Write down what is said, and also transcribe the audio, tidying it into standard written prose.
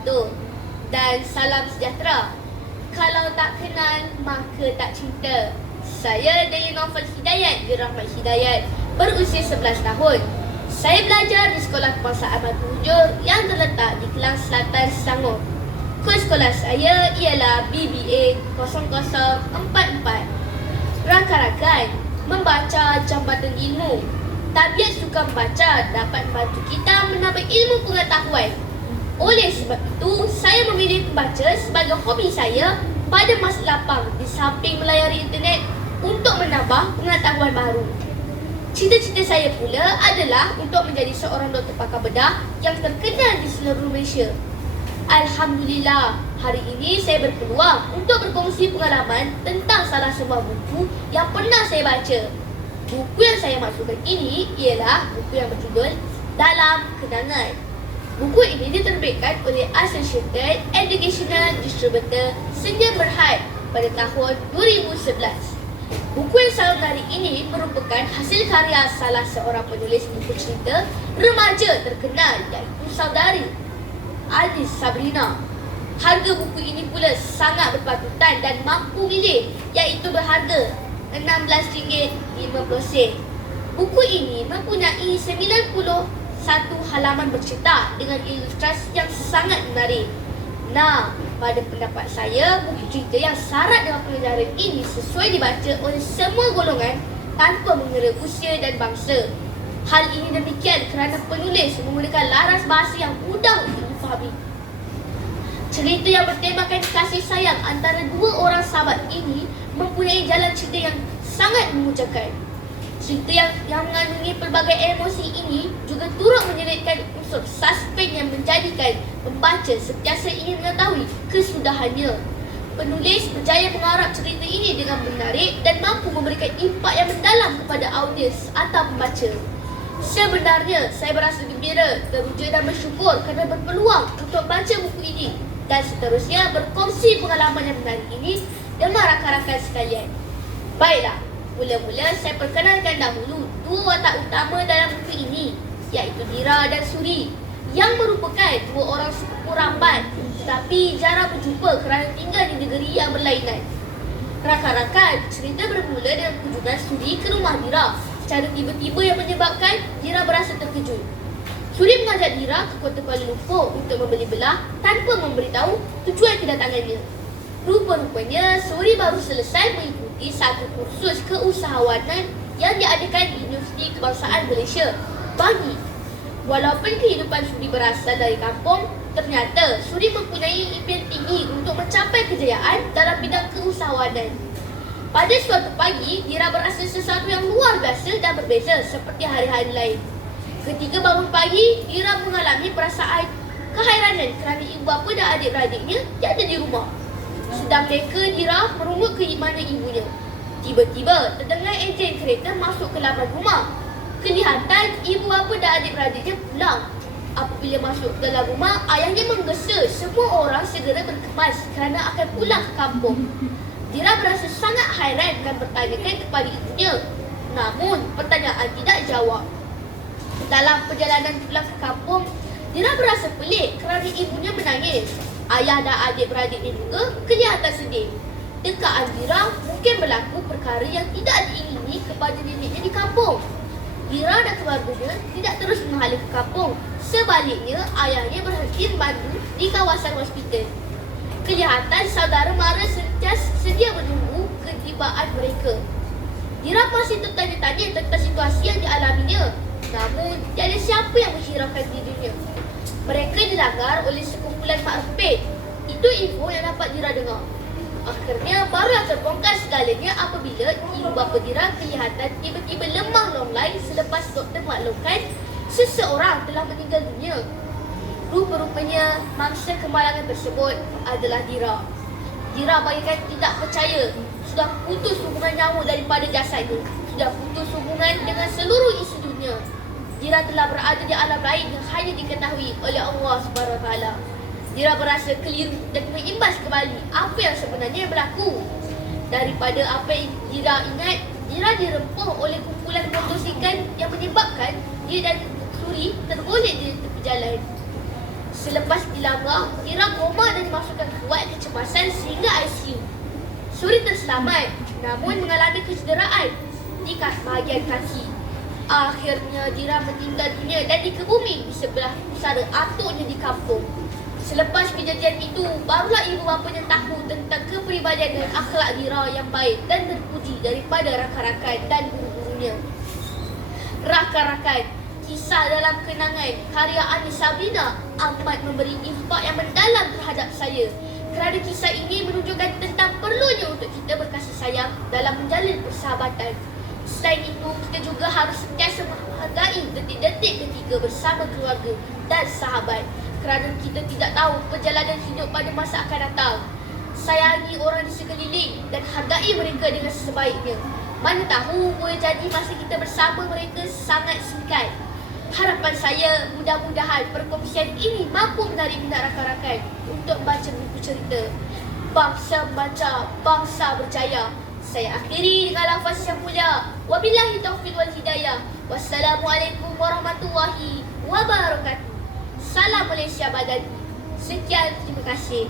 wabarakatuh. Dan salam sejahtera. Kalau tak kenal, maka tak cinta. Saya dari Novel Hidayat bin Rahmat Hidayat, berusia 11 tahun. Saya belajar di Sekolah Kebangsaan Batu Hujur yang terletak di Kelang Selatan, Selangor. Kod sekolah saya ialah BBA 0044. Rakan-rakan, membaca jambatan ilmu. Tabiat suka membaca dapat membantu kita menambah ilmu pengetahuan. Oleh sebab itu, saya memilih membaca sebagai hobi saya pada masa lapang di samping melayari internet untuk menambah pengetahuan baru. Cita-cita saya pula adalah untuk menjadi seorang doktor pakar bedah yang terkenal di seluruh Malaysia. Alhamdulillah, hari ini saya berpeluang untuk berkongsi pengalaman tentang salah sebuah buku yang pernah saya baca. Buku yang saya maksudkan ini ialah buku yang berjudul Dalam Kenangan. Buku ini diterbitkan oleh Associated Educational Distributor Sdn Bhd pada tahun 2011. Buku yang sangat menarik ini merupakan hasil karya salah seorang penulis buku cerita remaja terkenal iaitu saudari Aldis Sabrina. Harga buku ini pula sangat berpatutan dan mampu milih iaitu berharga RM16.50. Buku ini mempunyai 91 halaman bercetak dengan ilustrasi yang sangat menarik. Nah, pada pendapat saya, buku cerita yang syarat dengan pengejaran ini sesuai dibaca oleh semua golongan tanpa mengira usia dan bangsa. Hal ini demikian kerana penulis menggunakan laras bahasa yang mudah untuk difahami. Cerita yang bertemakan kasih sayang antara dua orang sahabat ini mempunyai jalan cerita yang sangat memujakan. Cerita yang mengandungi pelbagai emosi ini juga turut menyelitkan unsur suspense yang menjadikan pembaca sentiasa ingin mengetahui kesudahannya. Penulis berjaya mengarang cerita ini dengan menarik dan mampu memberikan impak yang mendalam kepada audiens atau pembaca. Sebenarnya, saya berasa gembira, teruja dan bersyukur kerana berpeluang untuk baca buku ini dan seterusnya berkongsi pengalaman yang menarik ini dengan rakan-rakan sekalian. Baiklah, mula-mula saya perkenalkan dahulu dua watak utama dalam buku ini, iaitu Dira dan Suri, yang merupakan dua orang sepupu rambat tetapi jarang berjumpa kerana tinggal di negeri yang berlainan. Rakan-rakan, cerita bermula dengan kunjungan Suri ke rumah Dira secara tiba-tiba yang menyebabkan Dira berasa terkejut. Suri mengajak Dira ke kota Kuala Lumpur untuk membeli belah tanpa memberitahu tujuan kedatangannya. Rupa-rupanya, Suri baru selesai mengikuti satu kursus keusahawanan yang diadakan di Universiti Kebangsaan Malaysia, Bangi. Walaupun kehidupan Suri berasal dari kampung, ternyata Suri mempunyai impian tinggi untuk mencapai kejayaan dalam bidang keusahawanan. Pada suatu pagi, Dira berasa sesuatu yang luar biasa dan berbeza seperti hari-hari lain. Ketika bangun pagi, Dira mengalami perasaan keheranan kerana ibu bapa dan adik-beradiknya tiada di rumah. Sedang mereka, Dira merungut ke mana ibunya. Tiba-tiba, terdengar enjin kereta masuk ke laman rumah. Kelihatan ibu bapa dan adik-beradiknya pulang. Apabila masuk ke dalam rumah, ayahnya menggesa semua orang segera berkemas kerana akan pulang ke kampung. Dira berasa sangat hairan dan bertanyakan kepada ibunya. Namun, pertanyaan tidak jawab. Dalam perjalanan pulang ke kampung, Dira berasa pelik kerana ibunya menangis. Ayah dan adik-beradiknya juga kelihatan sedih. Dekat Dira mungkin berlaku perkara yang tidak diingini kepada neneknya di kampung. Dira dan keluarganya tidak terus menghala ke kampung. Sebaliknya, ayahnya berhenti membantu di kawasan hospital. Kelihatan saudara mara sentiasa sedia menunggu ketibaan mereka. Dira masih tertanya-tanya tentang situasi yang dialaminya. Namun, tiada siapa yang menghiraukan dirinya. Mereka dilanggar oleh sekumpulan mak rempit. Itu info yang dapat Dira dengar. Akhirnya, barulah terbongkar segalanya apabila ibu bapa Dira kelihatan tiba-tiba lemah longlai selepas doktor maklumkan seseorang telah meninggal dunia. Rupa-rupanya, mangsa kemalangan tersebut adalah Dira. Dira bagaikan tidak percaya. Sudah putus hubungan nyawa daripada jasadnya. Sudah putus hubungan dengan seluruh isi dunia. Dira telah berada di alam lain yang hanya diketahui oleh Allah SWT. Dira berasa keliru dan mengimbas kembali apa yang sebenarnya berlaku. Daripada apa yang Dira ingat, Dira dirempuh oleh kumpulan motosikal yang menyebabkan dia dan Suri tergolek di tepi jalan. Selepas dilanggar, Dira koma dan dimasukkan ke wad kecemasan sehingga ICU. Suri terselamat namun mengalami kecederaan di bahagian kaki. Akhirnya Dira meninggal dunia dan dikebumi di sebelah pusara atuknya di kampung. Selepas kejadian itu, barulah ibu bapanya tahu tentang kepribadian dan akhlak Dira yang baik dan terpuji daripada rakan-rakan dan guru-gurunya. Rakan-rakan, kisah dalam kenangan karya Ani Sabrina amat memberi impak yang mendalam terhadap saya, kerana kisah ini menunjukkan tentang perlunya untuk kita berkasih sayang dalam menjalin persahabatan. Selain itu, kita juga harus sentiasa menghargai detik-detik ketika bersama keluarga dan sahabat, kerana kita tidak tahu perjalanan hidup pada masa akan datang. Sayangi orang di sekeliling dan hargai mereka dengan sebaiknya. Mana tahu boleh jadi masa kita bersama mereka sangat singkat. Harapan saya mudah-mudahan perkongsian ini mampu menarik minat rakan-rakan untuk baca buku cerita Bangsa Membaca, Bangsa Berjaya. Saya akhiri dengan lafaz yang mulia. Wabillahi taufiq wal hidayah. Wassalamualaikum warahmatullahi wabarakatuh. Salam Malaysia Badan. Sekian, terima kasih.